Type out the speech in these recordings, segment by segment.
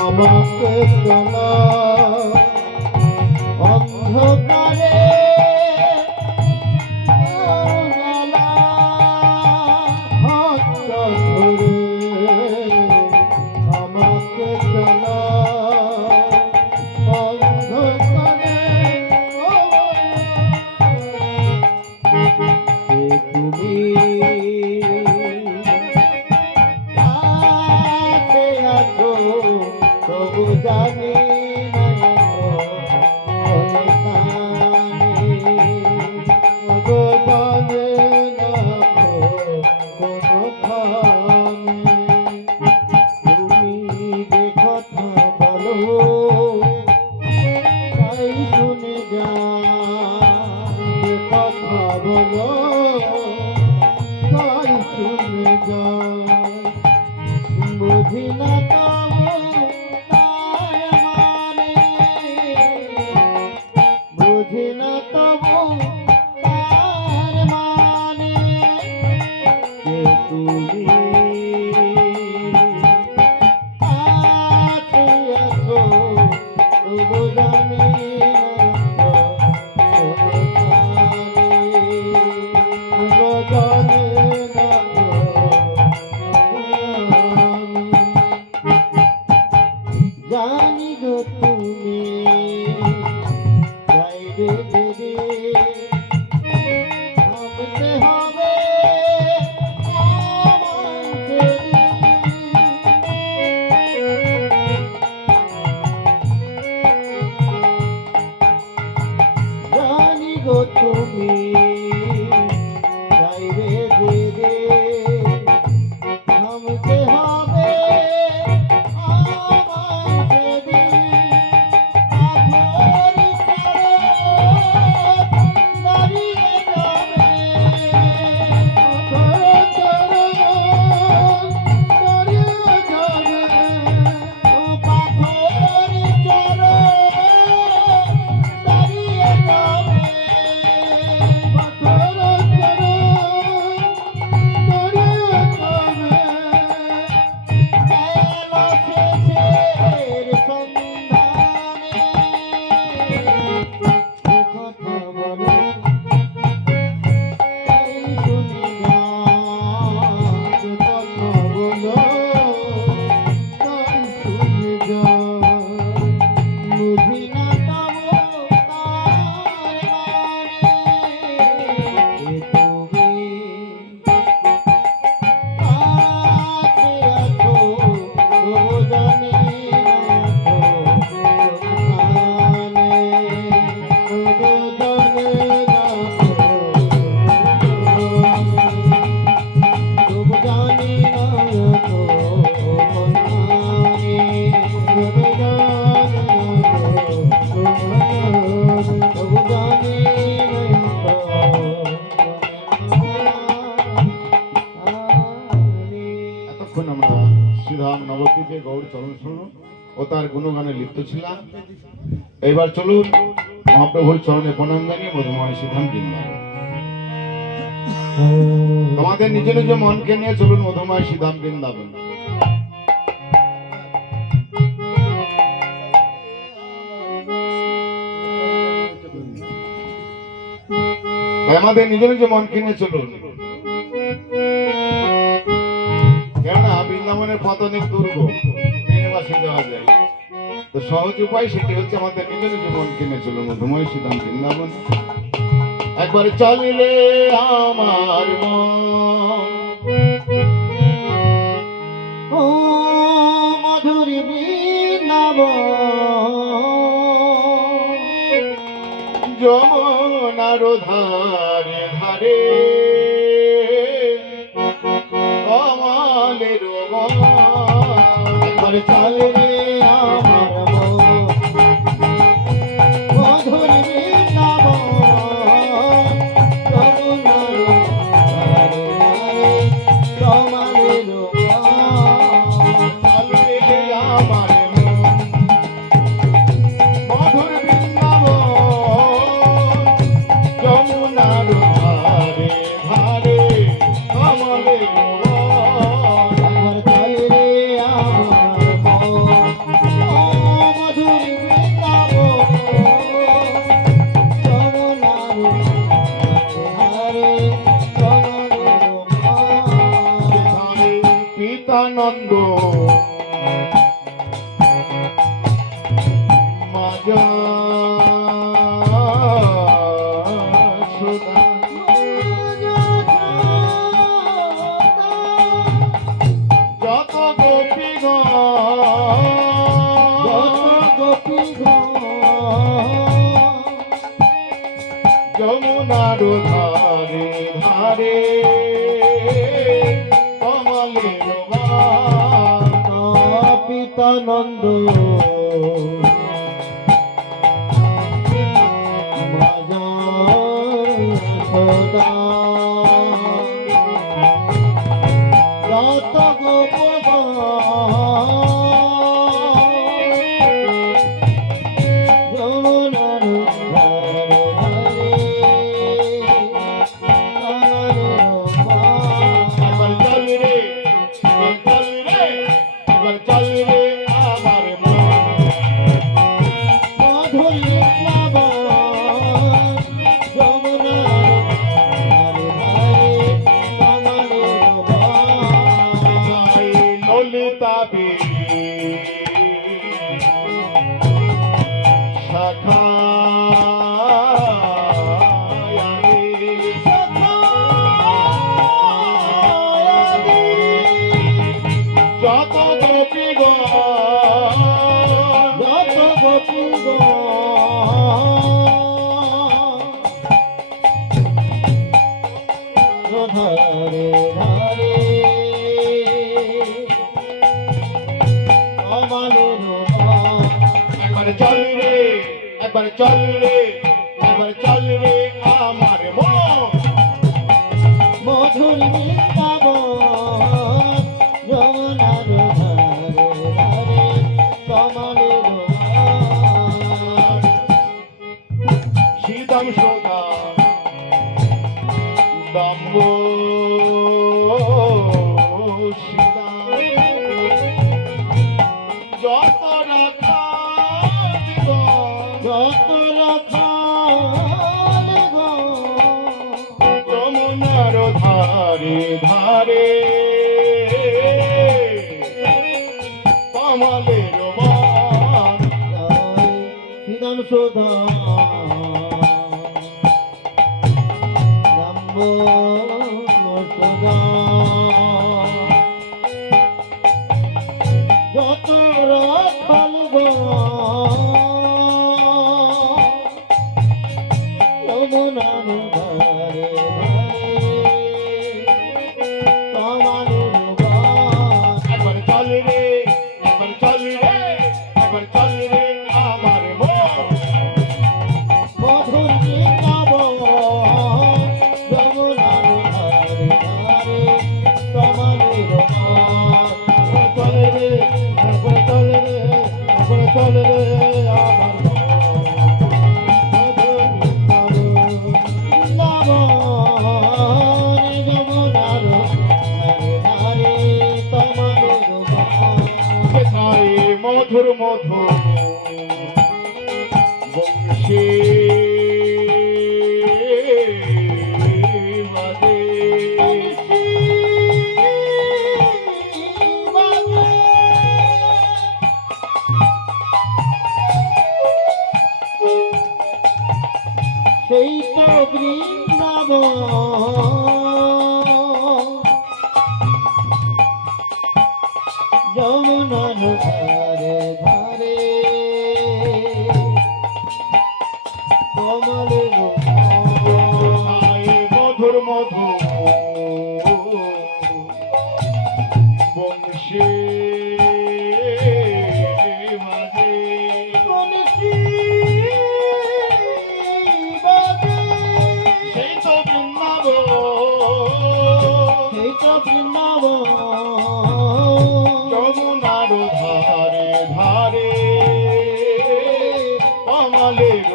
আমাকে চলা অন্ধকারে হাত ধরে আমাকে চলা অন্ধকারে তুমি তবু জানি তুমি যে কথা বলো তাই শুনে যা কথা বলো তাই শুনে যা বুঝি না জানি গো তুমি যাইবে দেবে থামতে হবে জানি গো তুমি যাইবে দেবে থামতে হবে নবদ্বীপে গৌর চরণ শরণ ও তার গুণগানে লিপ্ত ছিলাম। এবার চলুন মহাপ্রভুর চরণে প্রণাম জানিয়ে মধুময় সিদ্ধান্ত বৃন্দাবন। তোমাদের নিজ নিজ মনকে নিয়ে চলুন মধুময় সিদ্ধান্ত বৃন্দাবন। আমাদের নিজ নিজ মনকে নিয়ে চলুন, কেননা বৃন্দাবনের পথ অনেক দুর্গ, বাসে যাওয়া যায়। তো সহজ উপায় সেটি হচ্ছে আমাদের নিজ নিজ মন কিনে চলুন মধুময় সিদ্ধান্ত বৃন্দাবন। একবার চলিলে আমার ও মধুর বৃন্দাবন, যমুনার ধারে ধারে কমলের একবার চলিলে আমার মধুর বৃন্দাবন, যমুনার ধারে ধারে কমলের চলিলে আমার মধুর বৃন্দাবন, যমুনার ধারে ধারে কমলের যমুনার ধারে ধারে কমলের পিতানন্দ সদা রত যত গোপী ধারে ধারে একবার চল রে একবার চল রে একবার চল রে আমার মন মধুর যমুনার ধারে ধারে কমলের শীতম সোদা দম্ব সীতা যত রাখা যত যমুনার ধারে ধারে কমলের সিদাম সোধা সদা যত রাখাল যমুনার ধারে একবার চল রে একবার চল রে একবার চল রে আমার মন মধুর যমুনার ধারে ধারে কমলের চল রে একবার চল রে একবার চল রে আমার মধুর মধুর বংশী বাজে সেই তো বৃন্দাবন যমুনার ধারে ধারে কমলের মধুর মধুর বংশী বাজে সেই তো বৃন্দাবন সেই তো বৃন্দাবন যমুনার ধারে ধারে কমলের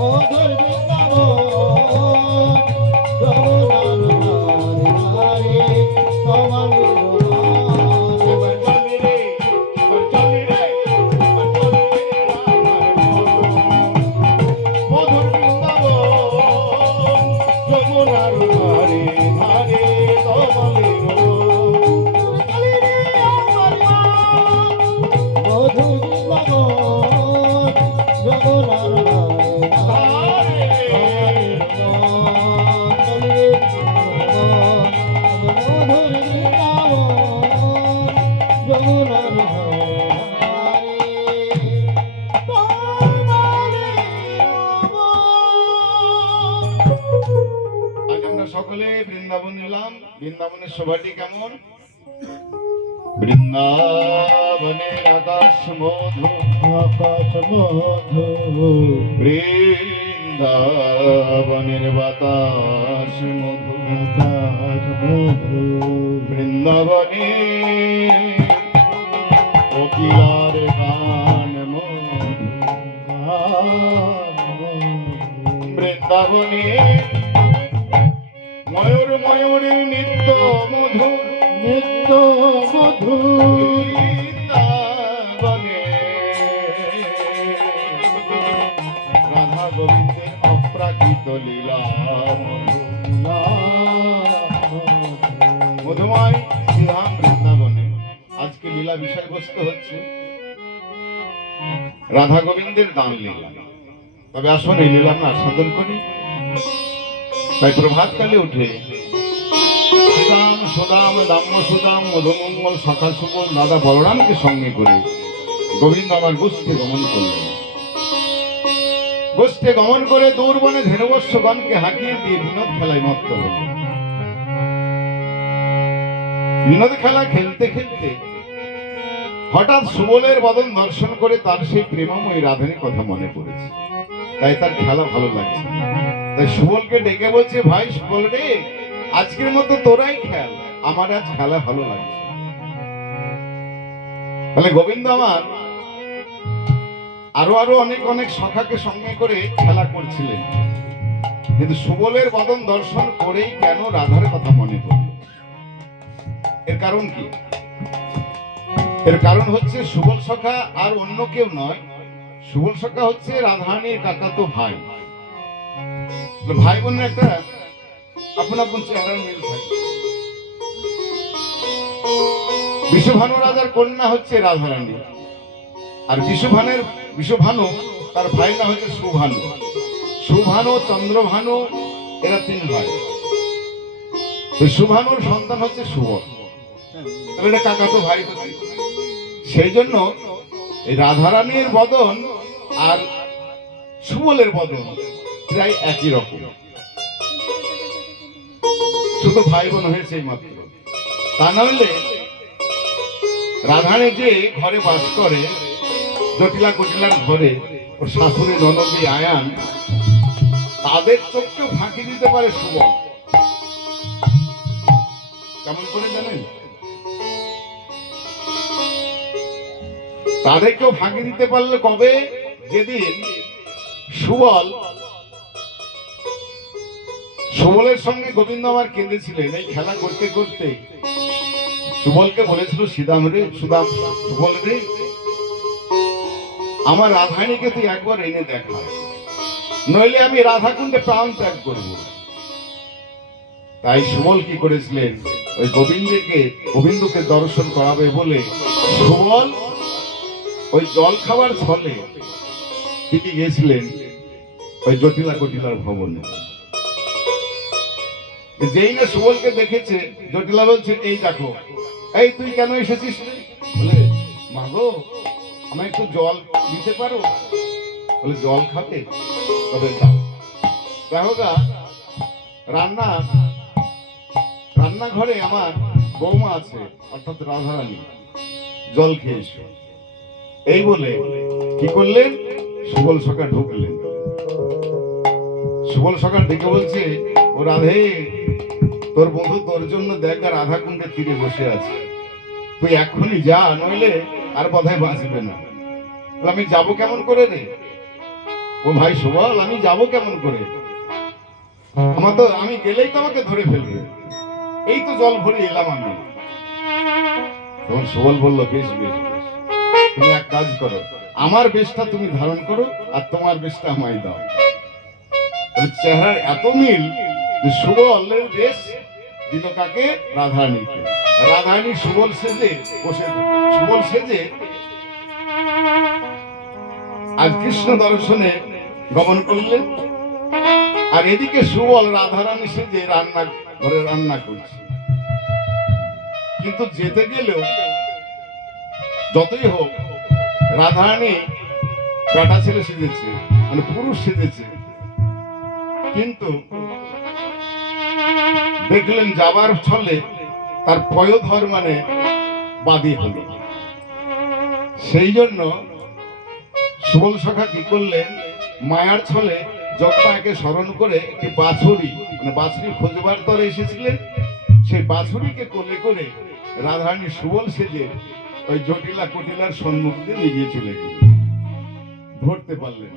মধুর বৃন্দাবন যমুনার ধারে ধারে কমলের এবার চল রে এবার চল রে এবার চল রে মধুর বৃন্দাবন যমুনার ধারে ধারে কমলের বৃন্দাবনের শোভাটি কেমন? বৃন্দাবনের আকাশ মধু, আকাশ মধু, বৃন্দাবনের বাতাস মধু, আকাশ মধু, বৃন্দাবনে কোকিলার গান মধু, বৃন্দাবনে ময়ূর ময়ূরের নিত্য মধুর, নিত্য মধু, বৃন্দাবনে রাধা গোবিন্দের অপ্রাকৃত লীলা মধু। মধুময় শ্রীধাম বৃন্দাবনে আজকে লীলা বিষয়বস্তু হচ্ছে রাধা গোবিন্দের দান লীলা। তবে আসুন এই লীলা আমরা আস্বাদন করি। তাই প্রভাতকালে উঠে সুদাম সুদাম দাম্য সুদাম মধুমঙ্গল সখা সুবল দাদা বলরামকে সঙ্গে করে গোবিন্দ আমার গোষ্ঠে গমন করলেন। গোষ্ঠে গমন করে দূর বনে ধেনুবৎসগণকে হাঁকিয়ে দিয়ে বিনোদ খেলায় মত্ত হল। বিনোদ খেলা খেলতে খেলতে হঠাৎ সুবলের বদন দর্শন করে তার সেই প্রেমময়ী রাধারীর কথা মনে পড়েছে। তাই তার খেলা ভালো লাগছে। তাই সুবলকে ডেকে বলছে, ভাই সুবল রে, আজকের মতো তোরাই খেল, আমার আজ খেলা ভালো লাগছে। তাহলে গোবিন্দ আমার আরো আরো অনেক অনেক সখাকে সঙ্গে করে খেলা করছিলেন, কিন্তু সুবলের বদন দর্শন করেই কেন রাধার কথা মনে পড়ল? এর কারণ কি? এর কারণ হচ্ছে সুবল সখা আর অন্য কেউ নয়, সুবল সখা হচ্ছে রাধারানীর কাকাতো ভাই। ভাই বোনের একটা আপন আপন চেহারার মিল থাকে। বিশ্বভানু রাজার কন্যা হচ্ছে রাধারানী, আর বিশ্বভানু তার ভাই না হচ্ছে সুভানু। সুভানু, চন্দ্রভানু, এরা তিন ভাই। সুভানুর সন্তান হচ্ছে সুবল, তবে এটা কাকাতো ভাই হচ্ছে। সেই জন্য এই রাধারানীর বদন আর সুবলের বদন প্রায় একই রকম, শুধু ভাই বোন হয়েছে মাত্র। তা নইলে রাধারানী যে ঘরে বাস করে, জটিলা কটিলার ঘরে, ওর শাশুড়ি ননদী আয়ান, তাদের চোখকেও ফাঁকি দিতে পারে সুবল। কেমন করে জানেন? তাদেরকেও ফাঁকি দিতে পারলে কবে? যেদিন সুবলের সঙ্গে গোবিন্দ আমার কেঁদেছিলেন। এই খেলা করতে করতে সুবলকে বলেছিল, সুদাম রে, সুবল রে, আমার রাধারানীকে তুই একবার এনে দেখা, নইলে আমি রাধাকুণ্ডে প্রাণ ত্যাগ করব। তাই সুবল কি করেছিলেন? ওই গোবিন্দকে দর্শন করাবে বলে সুবল ওই জল খাবার ছলে তিনি গিয়েছিলেন ওই জটিলা কটিলার ভবনে। যেই না সুবলকে দেখেছে, জটিলা বলছে, এই দেখো, এই তুই কেন এসেছিস? বলে, মাগো আমায় একটু জল দিতে পারো? বলে, জল খাবে? তবে যাও। দেখো গা, রান্নাঘরে আমার বৌমা আছে, অর্থাৎ রাধারানী, জল খেয়ে এসো। এই বলে কি করলেন? সুবল সখা ঢুকলেন। সুবল সখা ডেকে বলছে, ও রাধে, তোর বন্ধু তোর জন্য দেখ রাধা কুণ্ডের তীরে বসে আছে, তুই এক্ষুনি যা, নইলে আর বোধহয় বাঁচবে না। আমি যাব কেমন করে রে? ও ভাই সুবল, আমি যাব কেমন করে? আমি গেলেই তো আমাকে ধরে ফেলবে, এই তো জল ভরে এলাম আমি। তখন সুবল বলল, বেশ বেশ বেশ, তুমি এক কাজ করো, আমার বেশটা তুমি ধারণ করো আর তোমার বেশটা আমায় দাও। চেহারার এত মিল যে সুবলের বেশ দিল কাকে? রাধারানীকে। রাধারানী সুবল সেজে আজ কৃষ্ণ দর্শনে গমন করলেন, আর এদিকে সুবল রাধারানী সেজে ঘরে রান্না করছে। কিন্তু যেতে গেলেও যতই হোক রাধারানী বেটা ছেলে সেজেছে, মানে পুরুষ সেজেছে, কিন্তু দেখলেন যাবার ছলে তার পয়োধর মানে বাদী হলো। সেই জন্য সুবল সখা কি করলেন, মায়ার ছলে জগমায়াকে স্মরণ করে একটি বাছুরি মানে বাছুরি খোঁজবার তরে এসেছিলেন, সেই বাছুরিকে কোলে করে রাধারানী সুবল সেজে ওই জটিলা কুটিলার সম্মুখ দিয়ে এগিয়ে চলে গেলেন, ধরতে পারলেন।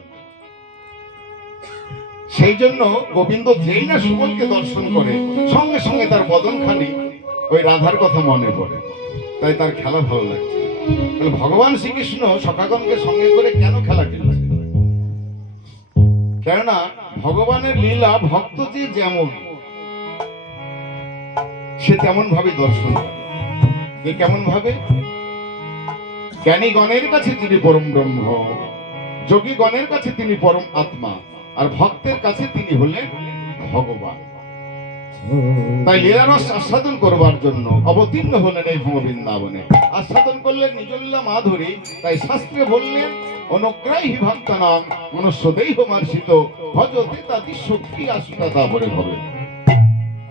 সেই জন্য গোবিন্দ যেই না সুবলকে দর্শন করে সঙ্গে সঙ্গে তার বদনখানি ওই রাধার কথা মনে পড়ে, তাই তার খেলা ভালো লাগছে। তাহলে ভগবান শ্রীকৃষ্ণ সখাগণকে সঙ্গে করে কেন খেলা খেলছে? কেননা ভগবানের লীলা ভক্ত যে যেমন সে তেমন ভাবে দর্শন করে। যে কেমন ভাবে? জ্ঞানী গণের কাছে তিনি পরম ব্রহ্ম, যোগী গণের কাছে তিনি পরম আত্মা, আর ভক্তের কাছে তিনি হলেন ভগবান। তাই লীলারস আস্বাদন করবার জন্য অবতীর্ণ হলেন এই ভববৃন্দাবনে। আস্বাদন করলেন নিজল্লা মাধুরী। তাই শাস্ত্রে বললেন অনুগ্রাহী ভক্তানাং মনুষ্য দেহ মার্ষিত ভজতে তাতি শক্তি আশুতা তারপরে হবে।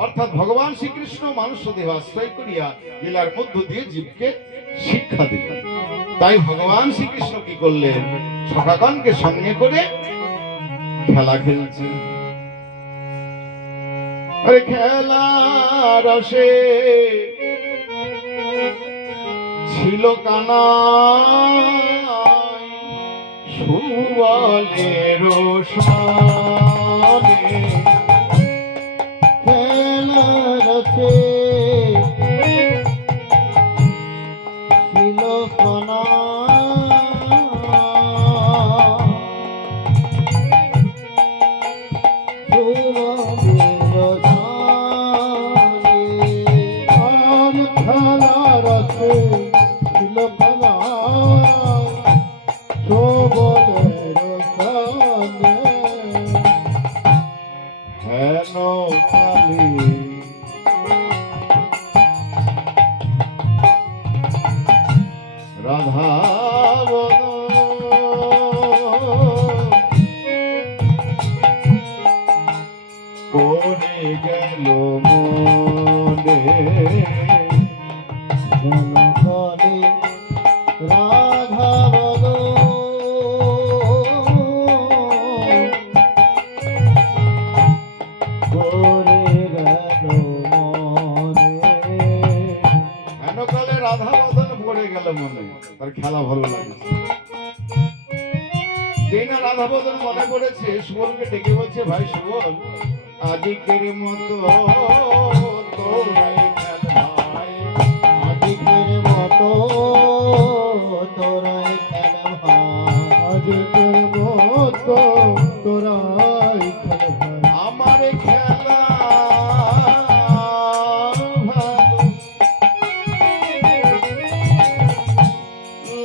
অর্থাৎ ভগবান শ্রীকৃষ্ণ মানুষ দেহ আশ্রয় করিয়া লীলার মধ্য দিয়ে জীবকে শিক্ষা দিলেন। তাই ভগবান শ্রীকৃষ্ণ কি করলেন, সখাগণকে সঙ্গে করে খেলা খেলছেন। আরে খেলা রসে ছিল কানাই সুবলের সনে, খেলা রসে ছিল কণা, আর খেলা রসে ছিল কণা সবলের সনে, হেন কালী রাধা করে গেল মনে, জনগণে রাধা করে গেল মনে, হেন কালে রাধা বদন পড়ে গেল মনে। তার খেলা ভালো লাগছে। যেই না রাধা বদন মনে পড়েছে, সুবলকে ডেকে বলছে, ভাই সুবল, আজকের মতো তোরাই খেল ভাই, আজকের মতো তোরাই খেল ভাই, আজকের মতো তোরাই খেল ভাই, আমার খেলা ভালো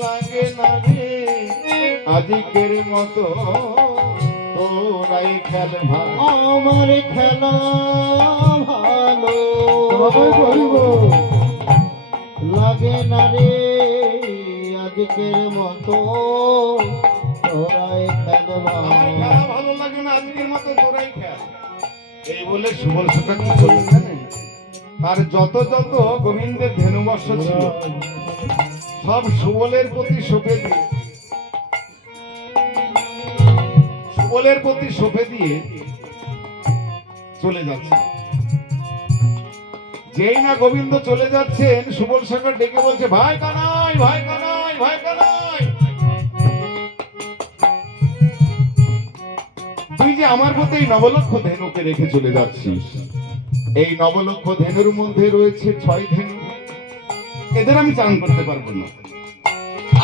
লাগে না রে, আজকের মতো তোরাই খেল ভাই। আমার খেলা ভালো লাগে না রে, আজকের মতো তোরাই খেল আমার ভাই, খেলা ভালো লাগে না, আজকের মতো তোরাই খেল। এই বলে সুবল সখা কি করলেন জানেন? আর যত যত গোবিন্দের ধেনুবর্ষ ছিল সব সুবলের প্রতি সঁপে দিয়ে, সুবলের প্রতি সঁপে দিয়ে চলে যাচ্ছে। যেই না গোবিন্দ চলে যাচ্ছেন, সুবল সখা ডেকে বলছে, ভাই কানাই, ভাই কানাই, ভাই কানাই, তুই যে আমার মতো এই নবলক্ষ ধেনুকে রেখে চলে যাচ্ছিস, এই নবলক্ষ ধেনুর মধ্যে রয়েছে 6 ধেনু, এদের আমি চান করতে পারবো না।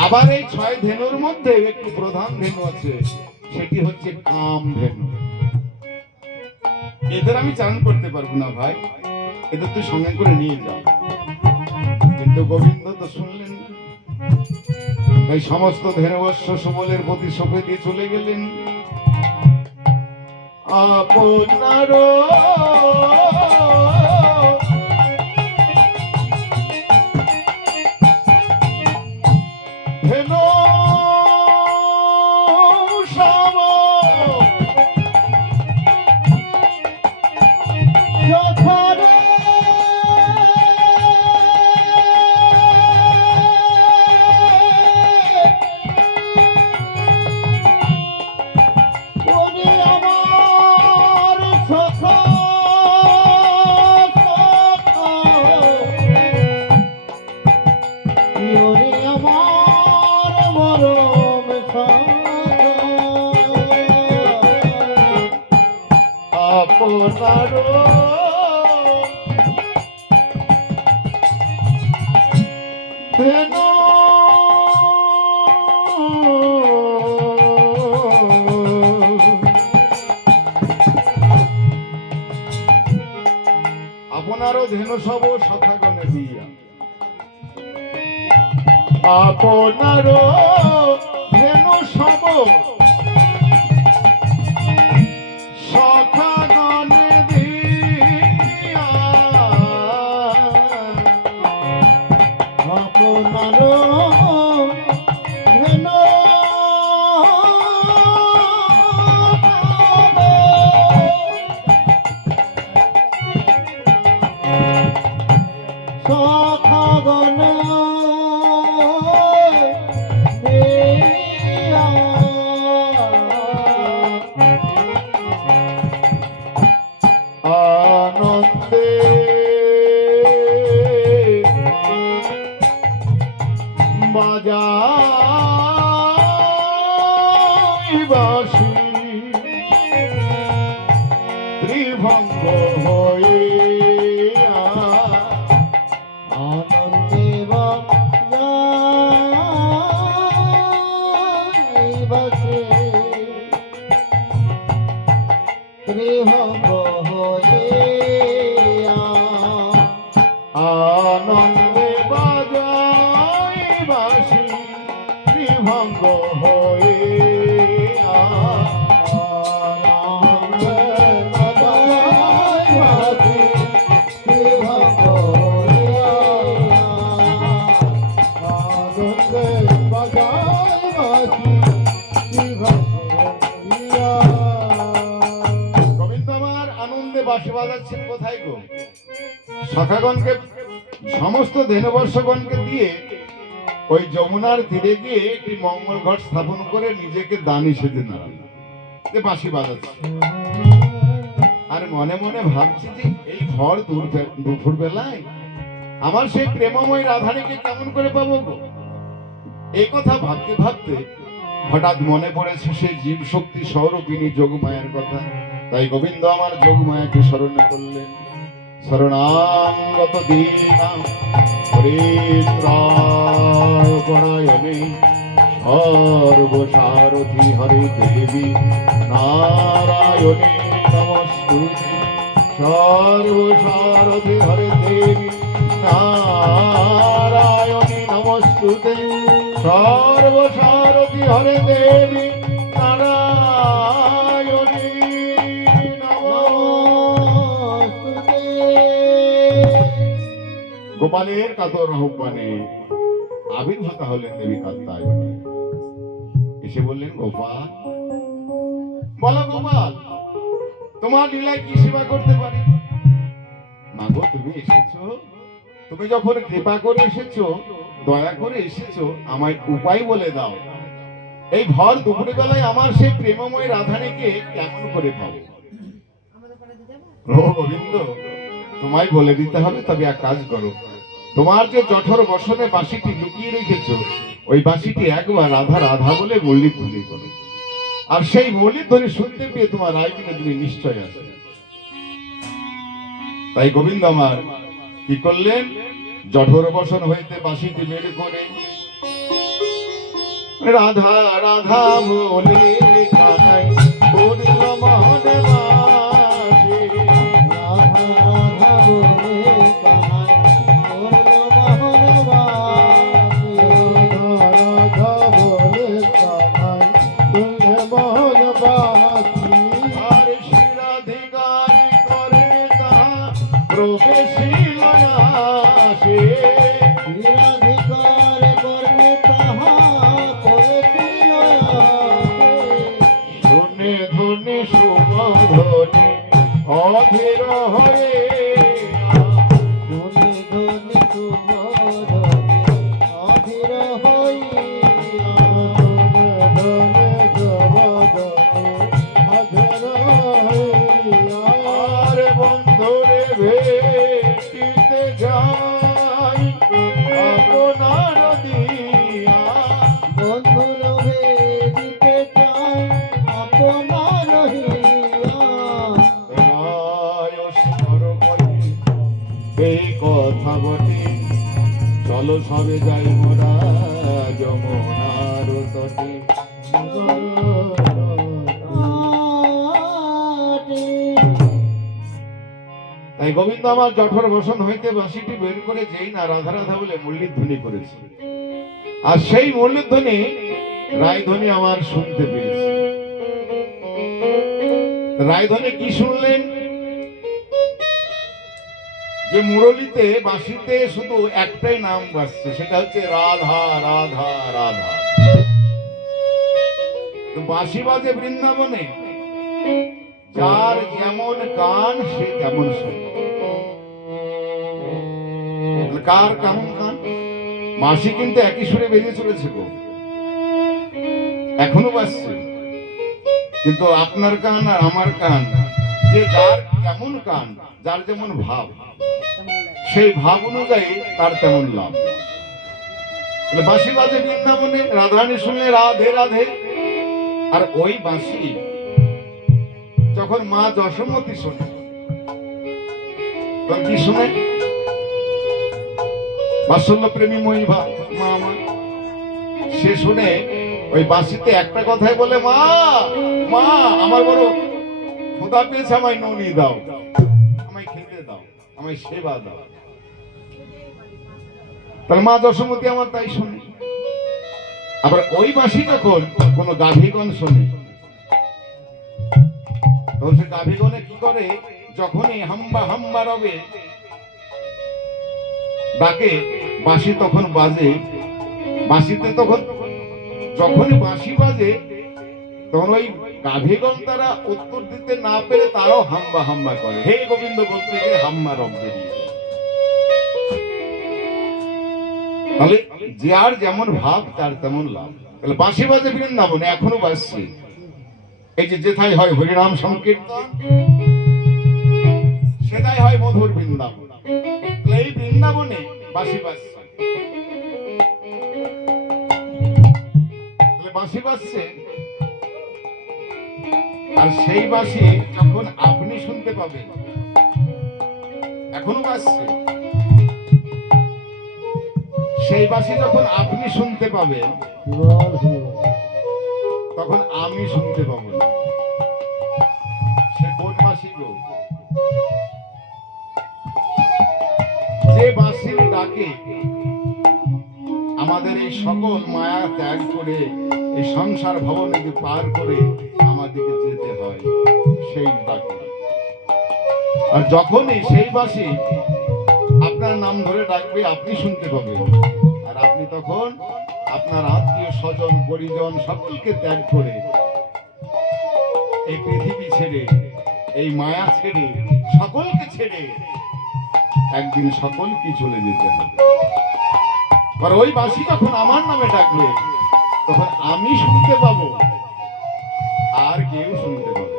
আবার এই 6 ধেনুর মধ্যে একটি প্রধান ধেনু আছে, সেটি হচ্ছে কাম ধেনু। এদের আমি চান করতে পারবো না ভাই, এদের তুই সঙ্গে করে নিয়ে যাও। কিন্তু গোবিন্দ তো শুনলেন না। এই সমস্ত ধেনুবর্ষ সুবলের প্রতি সঁপে দিয়ে চলে গেলেন। আপনার ধেনু সম যথারে ধেনু আপনারও ধেনু সব সখাগণে দিয়া আপনারও ধেনু সব সখাগণে দিয়া আপনারও ধেনু সখাগণ আনন্দে বাজাই বাঁশি ত্রিভঙ্গ হয়ে আনন্দে বাজাইবাসে ত্রিভঙ্গ হয়ে আনন্দে বাজাই বাঁশি ত্রিভঙ্গ হয়ে আনন্দে বাজাইবাসে ত্রিভঙ্গ হয়ে আনন্দে বাজাইবাসে ত্রিভঙ্গ হইয়া। গোবিন্দ আমার আনন্দে বাঁশি বাজাচ্ছেন কোথায় গো? সখাগণকে সমস্ত ধেনুবর্ষগণকে দিয়ে ওই যমুনার তীরে গিয়ে একটি মঙ্গল ঘট স্থাপন করে নিজেকে দানি সেজে দাঁড়ান বাঁশি বাজাচ্ছে। আর মনে মনে ভাবছি যে এই ভর দুপুর বেলায় আমার সেই প্রেমময় রাধানীকে কেমন করে পাবো গো? এই কথা ভাবতে ভাবতে হঠাৎ মনে পড়েছে সেই জীব শক্তি স্বরূপিণী যোগমায়ার কথা। তাই গোবিন্দ আমার যোগমায়াকে স্মরণ করলেন। শরণাঙ্গত দীনাম পরায়ণে সর্বসারথি হরে দেবী নারায়ণী নমস্তুতে। সর্বসারথি হরে দেবী নারায়ণী নমস্তুতে। সর্বসারথি হরে দেবী নারায়ণী নমস্তুতে। গোপালের কাতর আহ্বানে আবির্ভূত হলেন দেবী কাত্যায়নী। এসে বললেন, গোপাল বলো গোপাল, তোমার লীলায় কি সেবা করতে পারি? মা গো, তুমি এসেছো, তুমি যখন কৃপা করে এসেছো, দয়া করে এসেছো, আমায় উপায় বলে দাও। এই ভর দুপুরে বেলায় আমার সেই প্রেমময় রাধানীকে কেমন করে পাবো? ও গোবিন্দ, তোমায় বলে দিতে হবে। তবে এক কাজ করো, তোমার যে জঠর বসনে বাঁশিটি লুকিয়ে রেখেছো, ওই বাঁশিটি একবার রাধা রাধা বলে মল্লি ধ্বনি করো। আর সেই মল্লি ধ্বনি শুনতে পেয়ে তোমার রায়বিনে তুমি নিশ্চয় আসবে। তাই গোবিন্দ আমার কি করলেন? জঠর বসন হইতে বাঁশিটি বের করে রাধা রাধা বলে কানাই পড়ল মনে বাঁশি। রাধা রাধা বলে কানাই পড়ল মনে বাঁশি। রাধা বলে কানাই পড়ল মনে বাঁশি। আর শিরাধিকারী করে তাহা প্রবেশিল আসে। শিরাধিকার করবে তাহা করেছিল আসে। শুনে ধ্বনি শুভধ্বনি অধীর হয়ে ধনি ধনি সুমধনি অধীর হইয়া। ধনি সুমধনি অধীর হইয়া। আর বন্ধুরে ভেটিতে যাই আপন চলো সবে যাই মোরা যমুনার তটে। তাই গোবিন্দ আমার জঠর বসন হইতে বাঁশিটি বের করে যেই না রাধা রাধা বলে মুরলীধ্বনি করেছে, আর সেই মুরলীধ্বনি রায়ধ্বনি আমার শুনতে পেয়েছে। রায়ধ্বনি কি শুনলেন? যে মুরলীতে বাঁশিতে শুধু একটাই নাম বাজছে, সেটা হচ্ছে রাধা রাধা রাধা। তো বাঁশি বাজে বৃন্দাবনে, যার যেমন কান সে তেমন শোনে। কার কেমন কান? বাঁশি কিন্তু একই সুরে বেজে চলেছে গো, এখনো বাজছে, কিন্তু আপনার কান আর আমার কান, যে যার যেমন কান, যার যেমন ভাব, সেই ভাব অনুযায়ী তার তেমন লাভ। বাঁশি বাজে বৃন্দাবনে, রাধারানী শুনলে রাধে রাধে। আর ওই বাঁশি যখন মা যশোমতী শোনে, তখন কি শুনে? বাৎসল্য প্রেমী ময়ী মা আমার, সে শুনে ওই বাঁশিতে একটা কথাই বলে, মা মা আমার বড় ক্ষুধা পেয়েছে, আমায় ননি দাও, আমায় খেতে দাও, আমায় সেবা দাও। তাহলে মা যশোমতী আমার তাই শোনে। আবার ওই বাঁশি যখন কোন গাভীগণ শোনে, তখন সে গাভীগণে কি করে? যখনই হাম্বা হাম্বা রবে ডাকে, বাঁশি তখন বাজে। বাঁশিতে তখন যখনই বাঁশি বাজে, তখন ওই গাভীগণ তারা উত্তর দিতে না পেরে তারাও হাম্বা হাম্বা করে, হে গোবিন্দ বলতে গিয়ে হাম্বা রব বেরিয়ে। তাহলে যার যেমন ভাব তার তেমন লাভ। তাহলে বাঁশি বাজে বৃন্দাবনে, এখনো বাজছে। এই যে যেথায় হয় হরিনাম সংকীর্তন, সেটাই হয় মধুর বৃন্দাবন। এই বৃন্দাবনে বাঁশি বাজছে, বাঁশি বাজছে। আর সেই বাঁশি যখন আপনি শুনতে পাবেন, এখনো বাজছে, সেই বাঁশি যখন আপনি শুনতে পাবেন, তখন আমি শুনতে পাবো না। সে কোন বাঁশি গো? যে বাঁশির ডাকে আমাদের এই সকল মায়া ত্যাগ করে, এই সংসার ভবনকে পার করে আমাদেরকে যেতে হয়, সেই ডাকে। আর যখনই সেই বাঁশি আপনার নাম ধরে ডাকবে, আপনি শুনতে পাবেন। আর আপনি তখন আপনার আত্মীয় স্বজন পরিজন সকলকে ত্যাগ করে, এই পৃথিবী ছেড়ে, এই মায়া ছেড়ে, সকলকে ছেড়ে একদিন সকলকে চলে যেতে হবে। আর ওই বাঁশি যখন আমার নামে ডাকবে, তখন আমি শুনতে পাবো, আর কেউ শুনতে পাবে।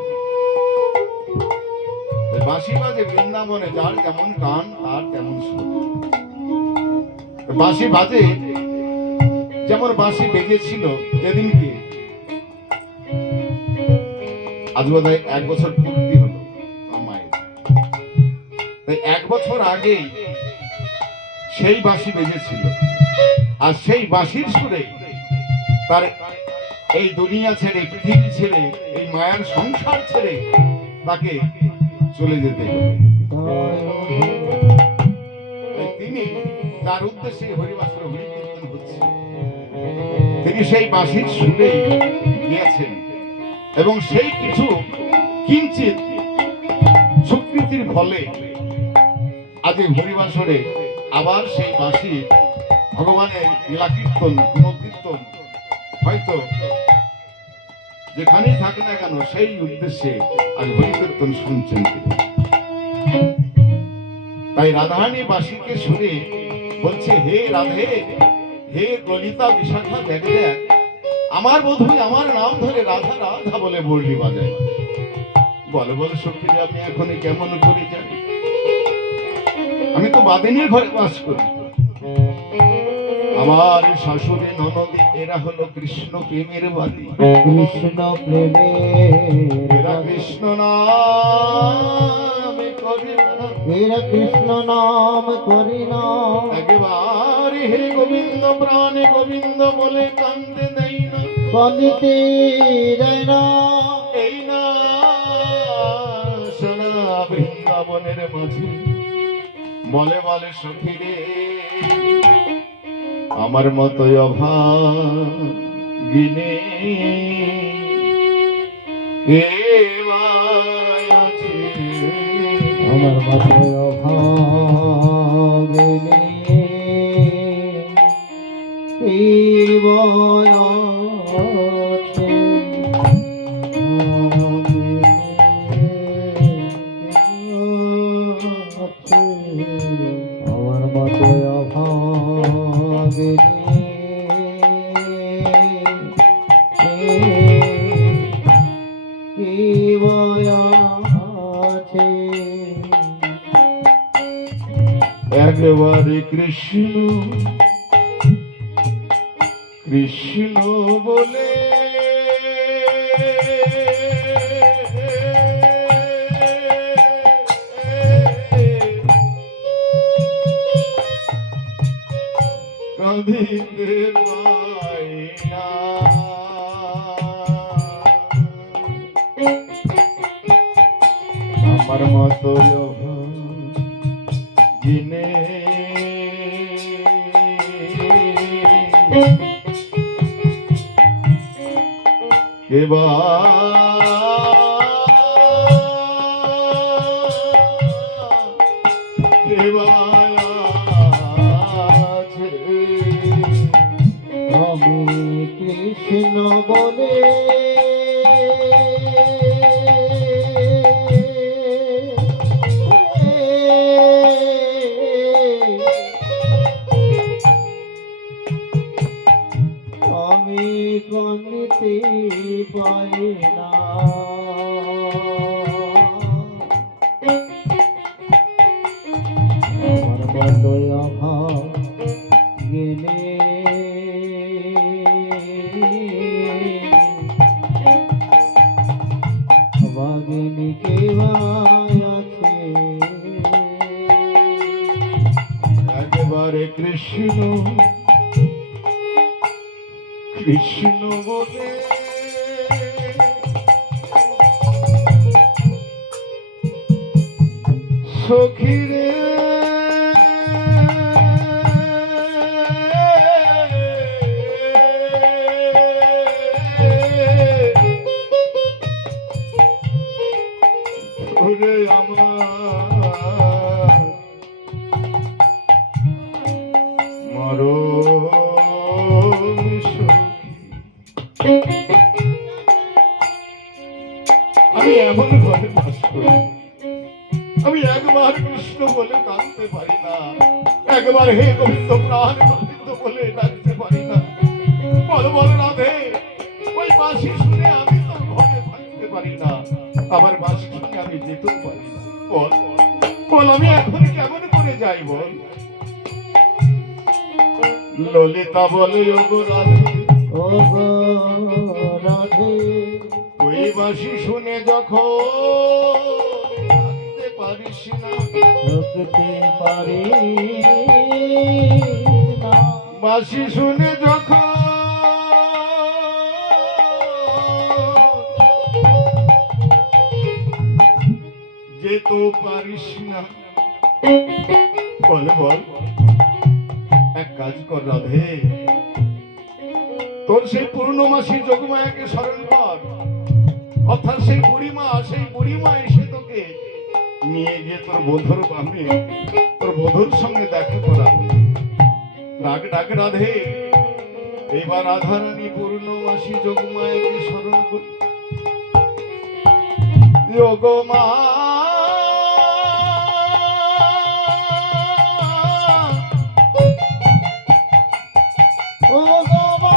বাঁশি বাজে বৃন্দাবনে, যার যেমন কান তার তেমন সুর। বাঁশি বাজে, যেমন বাঁশি বেজেছিল যেদিনকে, আজ বোধহয় 1 বছর পূর্তি হলো মায়ের। তাই 1 বছর আগেই সেই বাঁশি বেজেছিল, আর সেই বাঁশির সুরে তার এই দুনিয়া ছেড়ে, পৃথিবী ছেড়ে, এই মায়ার সংসার ছেড়ে তাকে চলে যেতে হবে। তিনি যার উদ্দেশ্যে হরিবাসর হরিকীর্তন হচ্ছে, তিনি সেই বাঁশির সুরে গিয়েছেন, এবং সেই কিছু কিঞ্চিত স্বীকৃতির ফলে আজ হরিবাসরে আবার সেই বাঁশি ভগবানের লীলা কীর্তন, গুণকীর্তন, হয়তো যেখানেই থাকে না কেন, সেই উদ্দেশ্যে আজ হরিকীর্তন শুনছেন। তাই রাধারানী বাঁশিকে শুনে বলছে, হে রাধে, হে ললিতা বিশাখা, দেখ দেখ আমার বধূ আমার নাম ধরে রাধা রাধা বলে বর্লি বাজায়। বলে বলে সখী, আমি এখন কেমন করে যাই? আমি তো বাদিনীর ঘরে বাস করি, আমার শাশুড়ি ননদী এরা হলো কৃষ্ণ প্রেমের বাদী। কৃষ্ণ প্রেমে এরা কৃষ্ণ নাম করি না, এরা কৃষ্ণ নাম করি না, একেবারে হে গোবিন্দ প্রাণে গোবিন্দ বলে কান্দে দেয় না, কান্দিতে যায় না। এই না সোনা বৃন্দাবনের মাঝে বলে বলে সখী রে, আমার মতো অভাগিনী কে বা আছে? আমার মতো অভাগিনী এই বয়সে আমার মতো অভাগিনী এই বয়সে একবারে কৃষ্ণ কৃষ্ণ বলে কাঁদিতে পাই না, আমার মতো গিনে কেবা আছে? আমি কৃষ্ণ বলে আমি কান্দিতে পাই না। আমার মতো অভাব গেলে বাগিনী কে আছে? একেবারে কৃষ্ণ কৃষ্ণ বলে সখীরে ওরে আমার মরণ সখী, আমি এমন ঘরে বাস করি, আমি একবার কৃষ্ণ বলে কাঁদতে পারি না, একবার হে গোবিন্দ প্রাণ গোবিন্দ বলে ডাকতে পারি না। বল বল রাধে, ওই বাঁশি শুনে আমি তোর ঘরে থাকতে পারি না, আমার বাঁশি শুনে আমি যেতেও পারি না। বল বল আমি এখন কেমন করে যাই বল? ললিতা বলে ওগো রাধে, ও গো রাধে, ওই বাঁশি শুনে যখন থাকতে পারিস না, থাকতে পারি না। বাঁশি শুনে যখন যেতে পারিস না, বল বল এক কাজ কর রাধে, তোর সেই পূর্ণমাসী যোগমায়াকে স্মরণ কর, অর্থাৎ সেই বুড়িমা এসে তোকে নিয়ে গিয়ে তোর বধুর বামে তোর বধুর সঙ্গে দেখা করাবে। ডাক ডাক রাধে, এইবার রাধারানী পূর্ণমাসী যোগমায়াকে স্মরণ কর। যোগমা ও গো মা,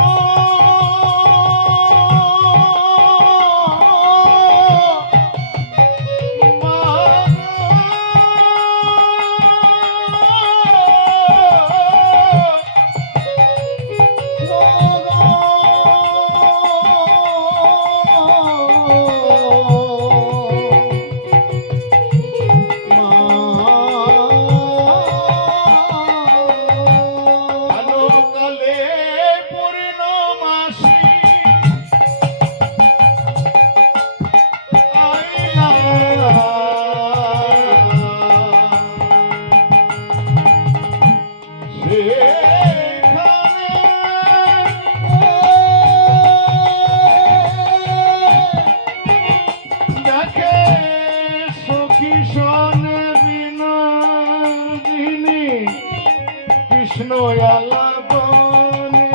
আলাপনে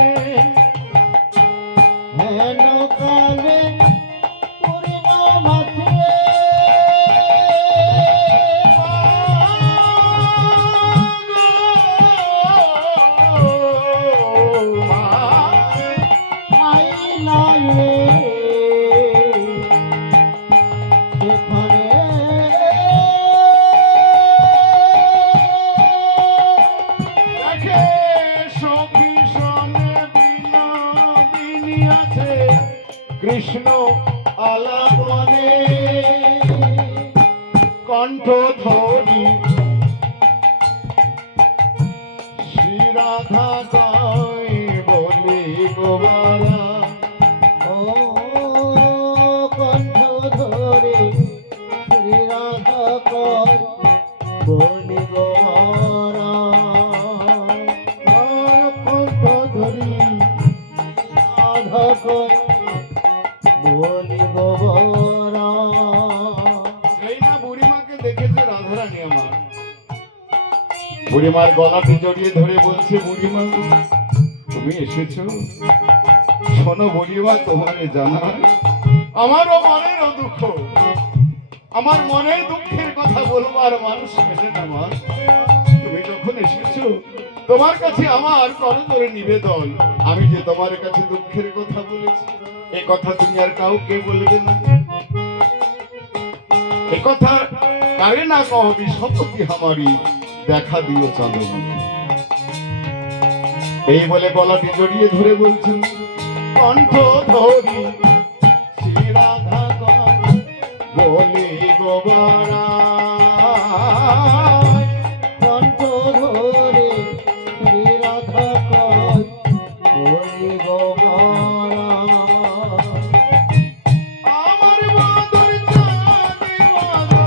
হেন কালে পূর্ণমাসে আইলায়ে সেখানে দেখে সখী সনে বিনোদিনী আছে কৃষ্ণ আলাপনে কণ্ঠ ধরি শ্রী রাধা গায় বলি গোবারা ও কণ্ঠ ধরে শ্রী রাধা কর বলি গোরা কণ্ঠ ধরি রাধা কর বলি গোরা এই না বুড়িমাকে দেখেছে রাধারানী আমার বুড়িমার গলাটি জড়িয়ে ধরে বলছে বুড়িমা তুমি এসেছো শোনো বুড়িমা তোমারে জানাই আমারও মনেরও দুঃখ আমার মনের দুঃখের কথা বলবো আর মানুষ মেলে না মা তুমি যখন এসেছো তোমার কাছে আমার করজোরে নিবেদন আমি যে তোমার কাছে দুঃখের কথা বলেছি এ কথা তুমি আর কাউকে বলবে না এ কথা কারে না কহবি সততি আমারই দেখা দিও চাঁদনী এই বলে গলাটি জড়িয়ে ধরে বলছেন কণ্ঠ ধরি শ্রী রাধা বলে গোবরা কণ্ঠ ধরে শ্রী রাধা কর বলি গোরা আমার মাধুর চাঁদি মাধো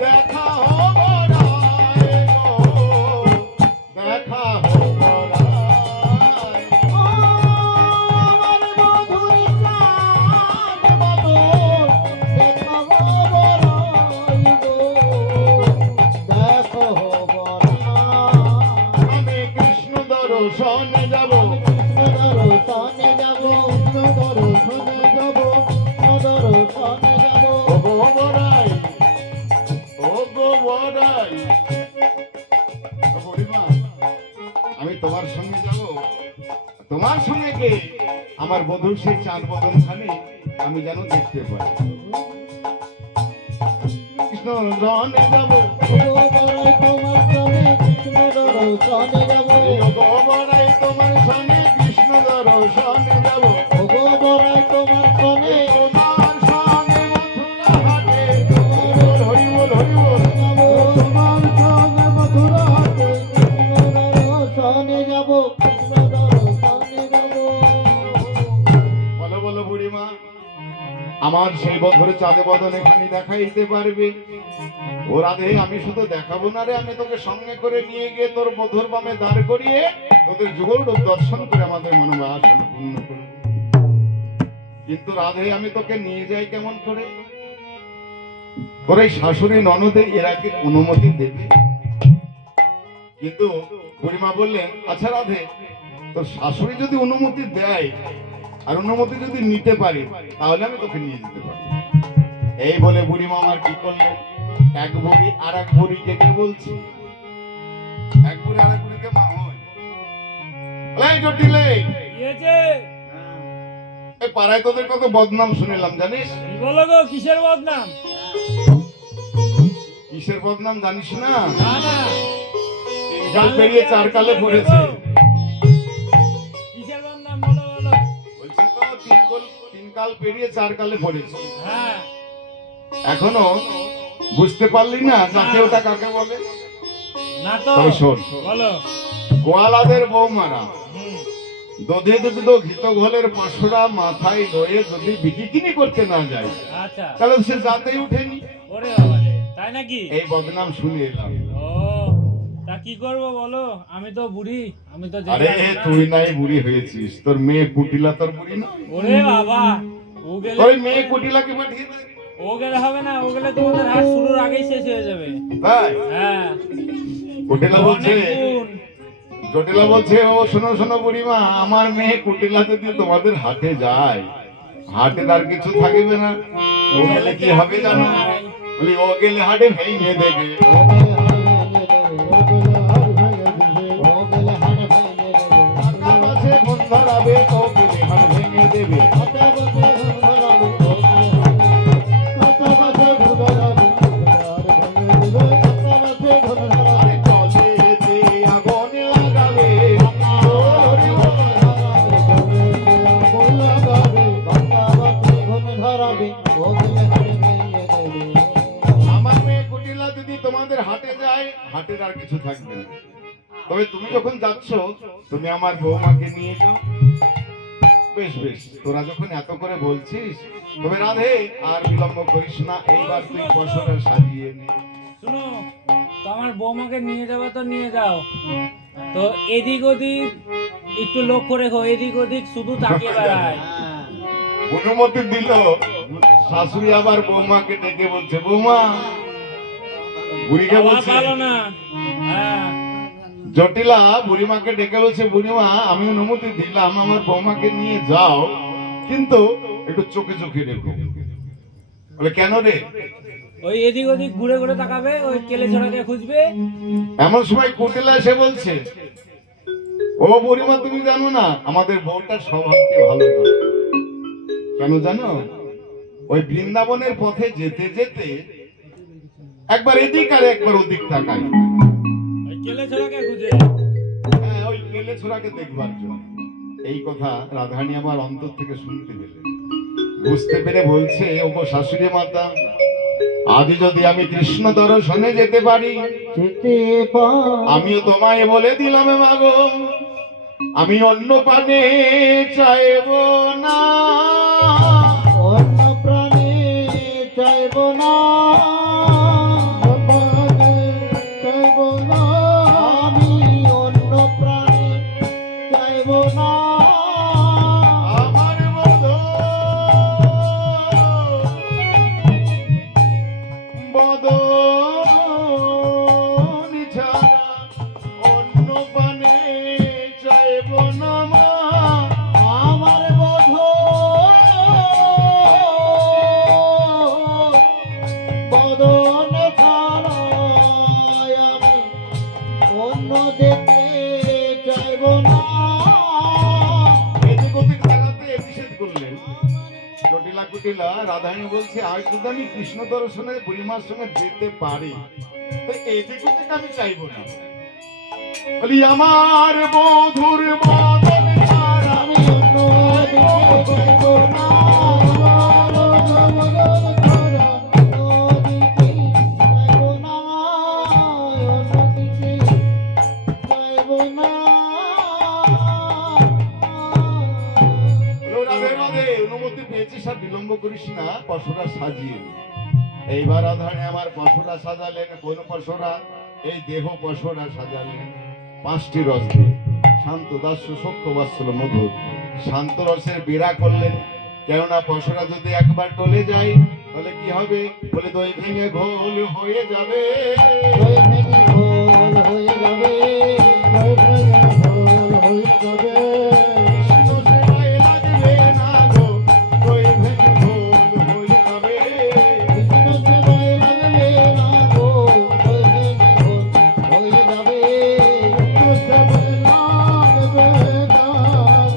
দেখা হবো রায় গো দেখা হবো রায় আমি কৃষ্ণ দর্শনে যাব ও গোবরাই ও গোবরাই ও বুড়িমা আমি তোমার সঙ্গে যাব তোমার সঙ্গে কে আমার বধূর সেই চাঁদ বদন খানি আমি যেন দেখতে পাই কৃষ্ণ রনে যাব এই ও গোবরাই তোমার সঙ্গে কৃষ্ণ দর্শনে যাব তোমার সঙ্গে মথুরা হাটে হরি বল হরি বল বলো বলো বুড়িমা আমার সেই বছরে চাঁদে বদনে খানি দেখাইতে পারবে ও রাধে আমি শুধু দেখাবো না রে আমি তোকে সঙ্গে করে নিয়ে গিয়ে তোর মধুর বামে দাঁড় করিয়ে তোদের যুগল রূপ দর্শন করে আমাদের মনোবাসনা পূর্ণ করবো কিন্তু রাধে আমি তোকে নিয়ে যাই কেমন করে তোর এই শাশুড়ি ননদে এর আগে অনুমতি দেবে কিন্তু বুড়িমা বললেন আচ্ছা রাধে তোর শাশুড়ি যদি অনুমতি দেয় আর অনুমতি যদি নিতে পারে তাহলে আমি তোকে নিয়ে যেতে পারি এই বলে বুড়িমা আমার কি করলেন এক বুড়ি আর এক বুড়িকে কে বলছি এক বুড়ি আর এক বুড়িকে মা হয় এই জটিলে এই পাড়ায় তোদের কত বদনাম শুনিলাম জানিস কি বলো গো কিসের বদনাম? কিসের বদনাম জানিস না না না তিন কাল পেরিয়ে চার কালে পড়েছে কিসের বদনাম বলো বলো। বলছি তো তিন কাল পেরিয়ে চার কালে পড়েছে হ্যাঁ এখনো বুঝতে পারলি না যাকে ওটা কাকে বলে না তো তবে শোন বলো। গোয়ালাদের বৌমারা হুম, দধে দুধ ঘিত ঘোলের পাঁচশোটা মাথায় লয়ে যদি বিকিকিনি করতে না যায় আচ্ছা তাহলে সে যাতেই উঠেনি ওরে বাবা রে, তাই নাকি? এই বদনাম শুনে এলাম ও তা কি করব বলো, আমি তো বুড়ি, আমি তো আরে যেতে পারবো না। তুই নাই বুড়ি হয়েছিস, তোর মেয়ে কুটিলা তোর বুড়ি না? ওরে বাবা, ও গেলে তোর মেয়ে কুটিলাকে পাঠিয়ে দে। ও গেলে হবে না, ও গেলে তোমাদের হাট শুরুর আগেই শেষ হয়ে যাবে। তাই হ্যাঁ, কুটিলা বলছে, অনেক গুণ। জটিলা বলছে, ও শোনো শোনো বুড়িমা, আমার মেয়ে কুটিলা যদি তোমাদের হাটে যায়, হাটে আর কিছু থাকবে না, ও গেলে কি হবে জানো? বলি ও গেলে হাটে ভেঙে দেবে। টাকা মাঝে ঘুম ধরাবে, ও গেলে হাট ভেঙে দেবে। আরে জলেতে আগুন লাগাবে, আমার মেয়ে কুটিলা যদি তোমাদের হাটে যায়, হাটের আর কিছু থাকবে না। তবে তুমি যখন যাচ্ছ, তুমি আমার বৌমাকে নিয়ে যাও। বেশ বেশ, তোরা যখন এত করে বলছিস, তবে রাধে আর বিলম্ব করিস না, এইবার তুই ফসলটা সাজিয়ে নে। শুনো, তো আমার বৌমাকে নিয়ে যাবে তো নিয়ে যাও, তো এদিক ওদিক একটু লক্ষ্য রেখো, এদিক ওদিক শুধু তাকিয়ে বেড়ায়। অনুমতি দিল, শাশুড়ি আবার বৌমাকে ডেকে বলছে, বৌমা, বুড়িকে বাবা বলছে, ভালো না। হ্যাঁ, জটিলা বুড়িমাকে ডেকে বলছে, বুড়িমা আমি অনুমতি দিলাম, আমার বৌমাকে নিয়ে যাও, কিন্তু একটু চোখে চোখে রেখো। বলে কেন রে? ওই এদিক ওদিক ঘুরে ঘুরে তাকাবে, ওই কেলে ছড়াকে খুঁজবে। এমন সময় কুটিলা এসে বলছে, ও বুড়িমা তুমি জানো না, আমাদের বউটার স্বভাবটি ভালো না। কেন জানো? ওই বৃন্দাবনের পথে যেতে যেতে একবার এদিক আর একবার ওদিক তাকায়। ওই কেলে ছড়াকে খুঁজে। হ্যাঁ, ওই কেলে ছোড়াকে দেখবার জন্য। এই কথা রাধারানী আমার অন্তর থেকে শুনতে পেলেন, বুঝতে পেরে বলছে, ওগো শাশুড়ি মাতা, আজ যদি আমি কৃষ্ণ দর্শনে যেতে পারি, আমিও তোমায় বলে দিলাম মাগো, আমি অন্য পানে চাইব না। অন্য প্রাণে চাইব না, চাইব না, আমি অন্য প্রাণে চাইব না। আমার বধূ বদন ছাড়া অন্য পানে চাইব না মা। আমার বধূ বদন ছাড়া আমি অন্য দেখতে চাইব না। এদিক ওদিক তাকাতে নিষেধ করলেন। জটিলা কুটিলা রাধারানী বলছে, আজ যদি আমি কৃষ্ণ দর্শনে বুড়িমার সঙ্গে যেতে পারি, তো এদিক ওদিক আমি চাইব না। বলি আমার বধুর বদন ছাড়া আমি অন্য দিকে চাইব না। আমার বদন ছাড়া অন্য দিকে চাইব না, অন্য দিকে চাইব না। বলো, রাধে রাধে, অনুমতি পেয়েছিস, আর বিলম্ব করিস না, পশুরা সাজিয়ে নে। এইবার রাধারানী আমার পশুরা সাজালেন। কোন পশুরা? এই দেহ পশুরা সাজালেন 5টি রস দিয়ে। শান্ত, দাস্য, সখ্য, বাৎসল্য, মধুর, শান্ত রসের বিড়া করলেন। কেননা পশুরা যদি একবার টলে যায়, তাহলে কি হবে? বলে দই ভেঙে ঘোল হয়ে যাবে। দই ভেঙে ঘোল হয়ে যাবে, দই ভেঙে ঘোল হয়ে যাবে। কৃষ্ণ সেবায় লাগবে না গো, দই ভেঙে ঘোল হয়ে যাবে। কৃষ্ণ সেবায় লাগবে না গো, দই ভেঙে ঘোল হয়ে যাবে। কৃষ্ণ সেবায় লাগবে না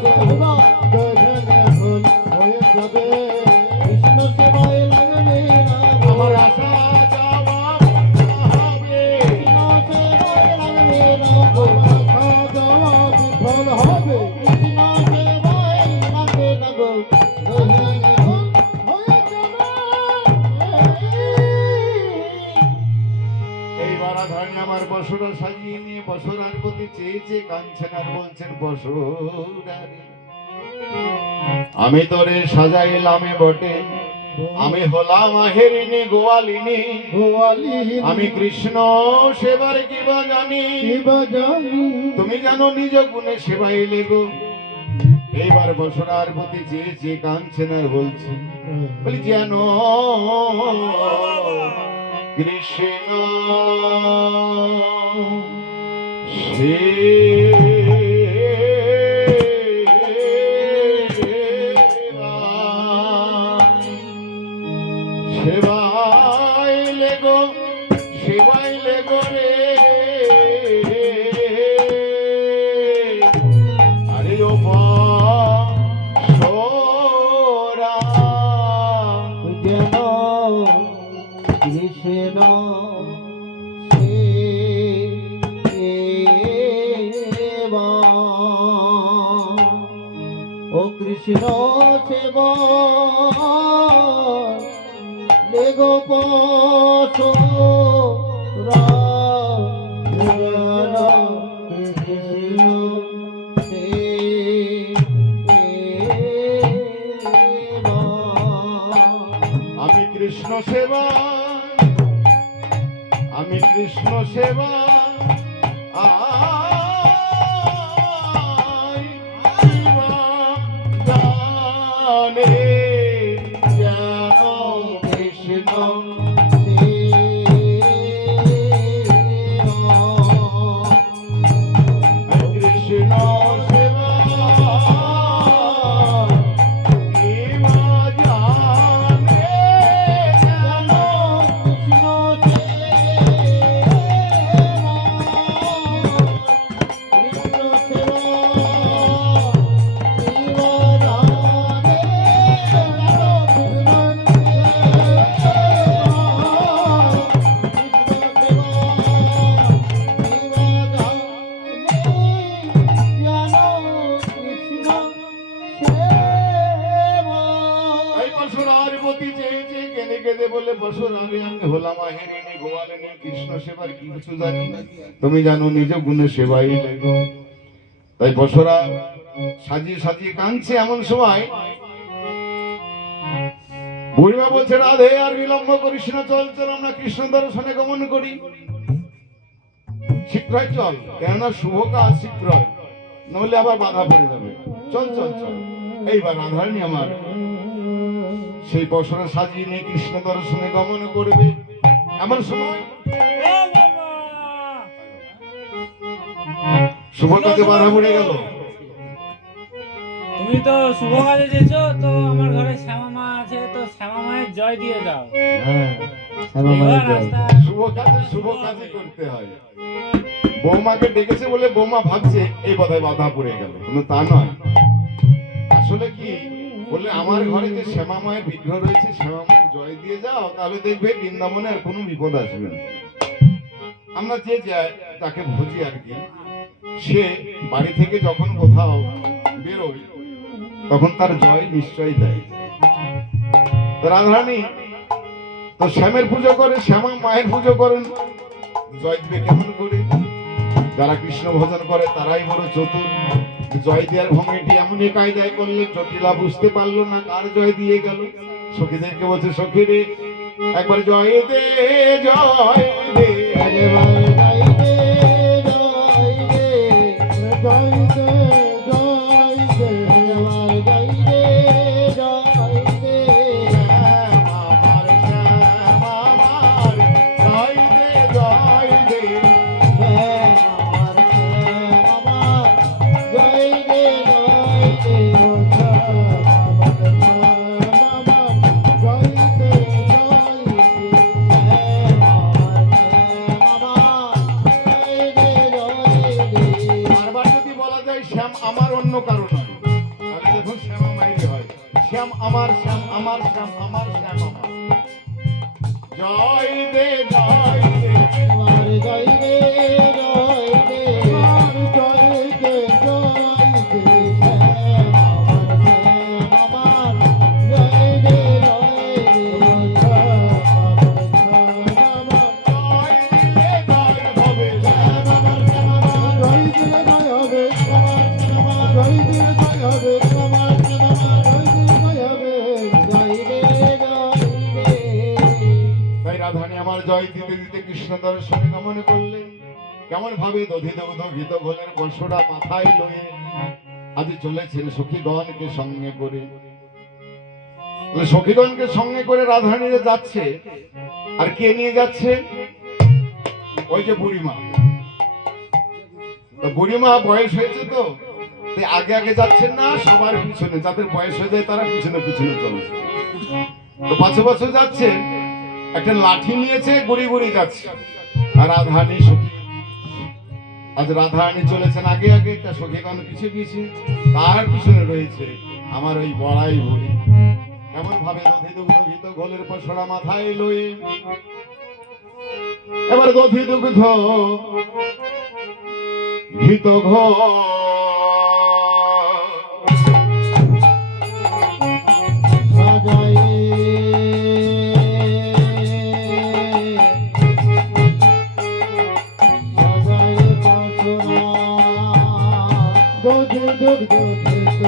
গো, দই ভেঙে ঘোল হয়ে যাবে। কৃষ্ণ সেবায় লাগবে না গো, আমার আশা যাওয়া বন্ধ হবে। কৃষ্ণ সেবায় লাগবে না গো, আশা যাওয়া বিফল হবে। কৃষ্ণ সেবায় লাগবে না গো, দই ভেঙে ঘোল হয়ে যাবে। এইবার রাধারানী আমার বসুরা সাজিয়ে নিয়ে বসুরার প্রতি চেয়েছে, কাঁদছেন আর বলছেন, বসুরা রে, আমি তোরে সাজাইলামে বটে, আমি হলাম আহেরিনী গোয়ালিনী, গোয়ালিনী আমি কৃষ্ণ সেবার কিবা জানি। জানি তুমি জানো নিজ গুণে সেবাইলে গো। এইবার বসরার প্রতি চেয়ে চেয়ে কাঁদছেন আর বলছে, বলি যেন কৃষ্ণ সেবাইলে গো, সেবাইলে গো রে। আরে ও বসরা যেন কৃষ্ণ সেবা, ও কৃষ্ণ সেবা লেগো পশুরা, যেন কৃষ্ণ সেবা। আমি কৃষ্ণ সেবা, আমি কৃষ্ণ সেবা জানে যেন কৃষ্ণ কৃষ্ণ সেবা কিবা জানে যেন এই বসরার প্রতি চেয়ে চেয়ে কেঁদে কেঁদে বলে, বসরারে আমি হলাম আহেরিনী গোয়ালিনী, কৃষ্ণ সেবার কি কিছু জানি না। তুমি জানো নিজ গুণে সেবাই লেগো। তাই বসরা সাজিয়ে সাজিয়ে কাঁদছে। এমন সময় বুড়িমা বলছে, রাধে আর বিলম্ব করিস না, চল চল আমরা কৃষ্ণ দর্শনে গমন করি। শীঘ্রই চল, কেননা শুভ কাজ শীঘ্রই, নইলে আবার বাধা পড়ে যাবে। চল চল চল। এইবার রাধারানী আমার সেই বসরা সাজিয়ে নিয়ে কৃষ্ণ দর্শনে গমন করবে। এমন সময় শুভ কাজে বাধা পড়ে গেল। তুমি তো শুভ কাজে যেছো, তো আমার ঘরে শ্যামা মা আছে, তো শ্যামা মায়ের জয় দিয়ে দাও। এবার রাস্তা শুভ কাজে করতে হয়। বৌমাকে ডেকেছে বলে বৌমা ভাবছে এই কথায় বাধা পড়ে গেল, কিন্তু তা নয়। আসলে কি বলে, আমার ঘরে যে শ্যামা মায়ের বিগ্রহ রয়েছে, শ্যামা মায়ের জয় দিয়ে যাও, তাহলে দেখবে বৃন্দাবনে আর কোনো বিপদ আসবে না। আমরা যে যাই তাকে বুঝি আর কি, সে বাড়ি থেকে যখন কোথাও বেরোয় তখন তার জয় নিশ্চয়ই দেয়। তো রাধারানী তো শ্যামের পুজো করে, শ্যামা মায়ের পুজো করেন, জয় দিবে কেমন করে? যারা কৃষ্ণ ভজন করে তারাই বড় চতুর। জয় দেওয়ার ভঙ্গিটি এমনই কায়দায় করলে জটিলা বুঝতে পারলো না কার জয় দিয়ে গেল। সখীদেরকে বলছে, সখী রে একবার জয় দে, জয় দে। শ্যাম আমার অন্য কারো নয়, তাহলে দেখুন শ্যামা মাইরে হয়। শ্যাম আমার, শ্যাম আমার, শ্যাম আমার, শ্যাম আমার। জয় দে, জয় দে, জয় দে, জয় দে, জয় দে, জয় দে, শ্যাম আমার, জয় দে, জয় দে, জয় দিলে জয় হবে, শ্যাম আমার, শ্যাম আমার, জয় দিলে জয় হবে, জয় দিলে জয় হবে, আমার জয় দিলে জয় হবে, জয় দে, জয় জয় দিতে দিতে কৃষ্ণ দর্শনে গমন করলেন। কেমন ভাবে দধিদগ্ধ ঘৃত ঘোলের বর্ষটা মাথায় লয়ে আজ চলেছেন সখীগণকে সঙ্গে করে। সখীগণকে সঙ্গে করে রাধারানী যে যাচ্ছে, আর কে নিয়ে যাচ্ছে? ওই যে বুড়িমা। বুড়িমা বয়স হয়েছে তো, তাই আগে আগে যাচ্ছেন না, সবার পিছনে, যাদের বয়স হয়ে যায় তারা পিছনে পিছনে চলছে। তো পাশে পাশে যাচ্ছে, একটা লাঠি নিয়েছে, গুড়ি গুড়ি যাচ্ছে। আর রাধারানী সখী, আজ রাধারানী চলেছেন আগে আগে, তা সখীগণ পিছিয়ে পিছিয়ে, তার পিছনে রয়েছে আমার ওই বড়াই বুড়ি। এমন ভাবে দধিদুগ্ধ ঘৃত ঘোলের পসরা মাথায় লয়ে এবার দধিদুগ্ধ ঘৃত ঘোল সাজায়ে সাজায়ে বসনা দধি দুগ্ধ ঘৃত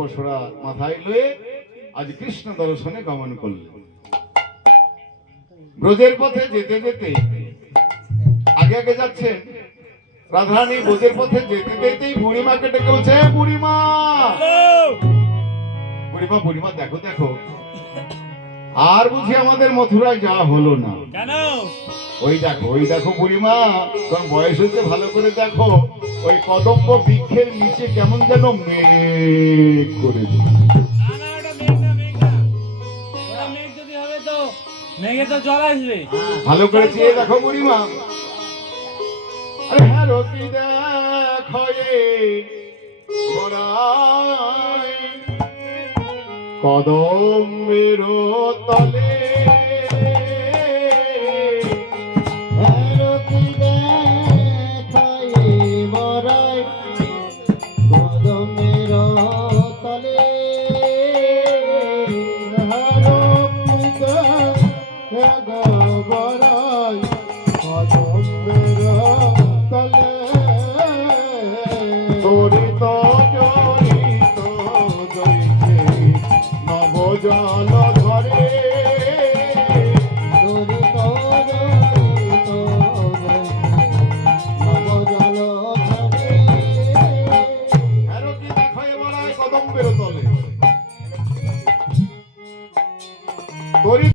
পসরা মাথায় লয়ে আজ কৃষ্ণ দর্শনে গমন করলেন। ব্রজের পথে যেতে যেতে আগে আগে যাচ্ছেন রাধারানী। ব্রজের পথে যেতে যেতেই বুড়িমাকে ডেকে বলছে, বুড়িমা বুড়িমা বুড়িমা, দেখো দেখো, আর বুঝি আমাদের মথুরায় যাওয়া হলো না। কেন? ওই দেখো বুড়িমা, তোমার বয়স হচ্ছে, ভালো করে দেখো, ওই কদম্ব বৃক্ষের নিচে কেমন যেন মেঘ করে দিল। মেঘে তো জল আসবে। ভালো করে চেয়ে দেখো বুড়িমা। আরে হ্যাঁ, রকি দেখো কদম্বের তলে বড়াই কদম্বের তলে